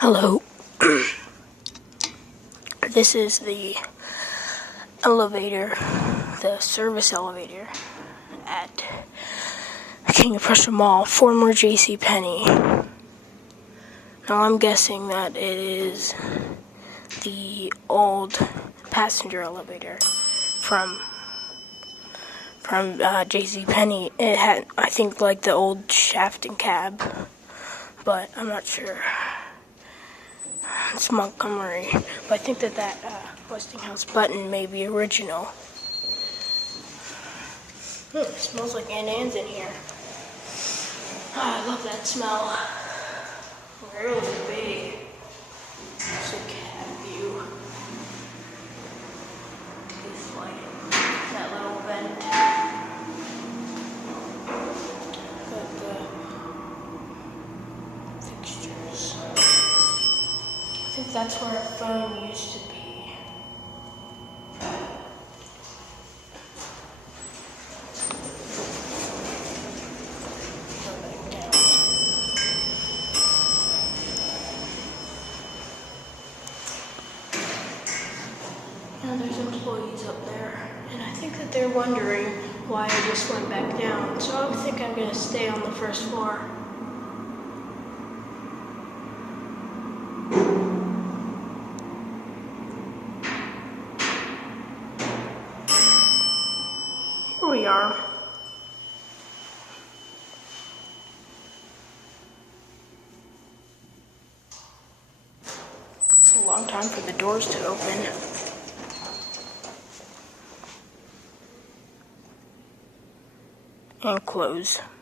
Hello. This is the elevator, the service elevator at King of Prussia Mall, former JCPenney. Now I'm guessing that it is the old passenger elevator from JCPenney. It had, I think, like the old shaft and cab, but I'm not sure. It's Montgomery, but I think that Westinghouse button may be original. It smells like Ann's in here. Oh, I love that smell. Really big. It's a cat view. It's like that little vent. Got the fixtures. I think that's where a phone used to be. Now there's employees up there, and I think that they're wondering why I just went back down. So I think I'm going to stay on the first floor. Here we are. It's a long time for the doors to open. And close.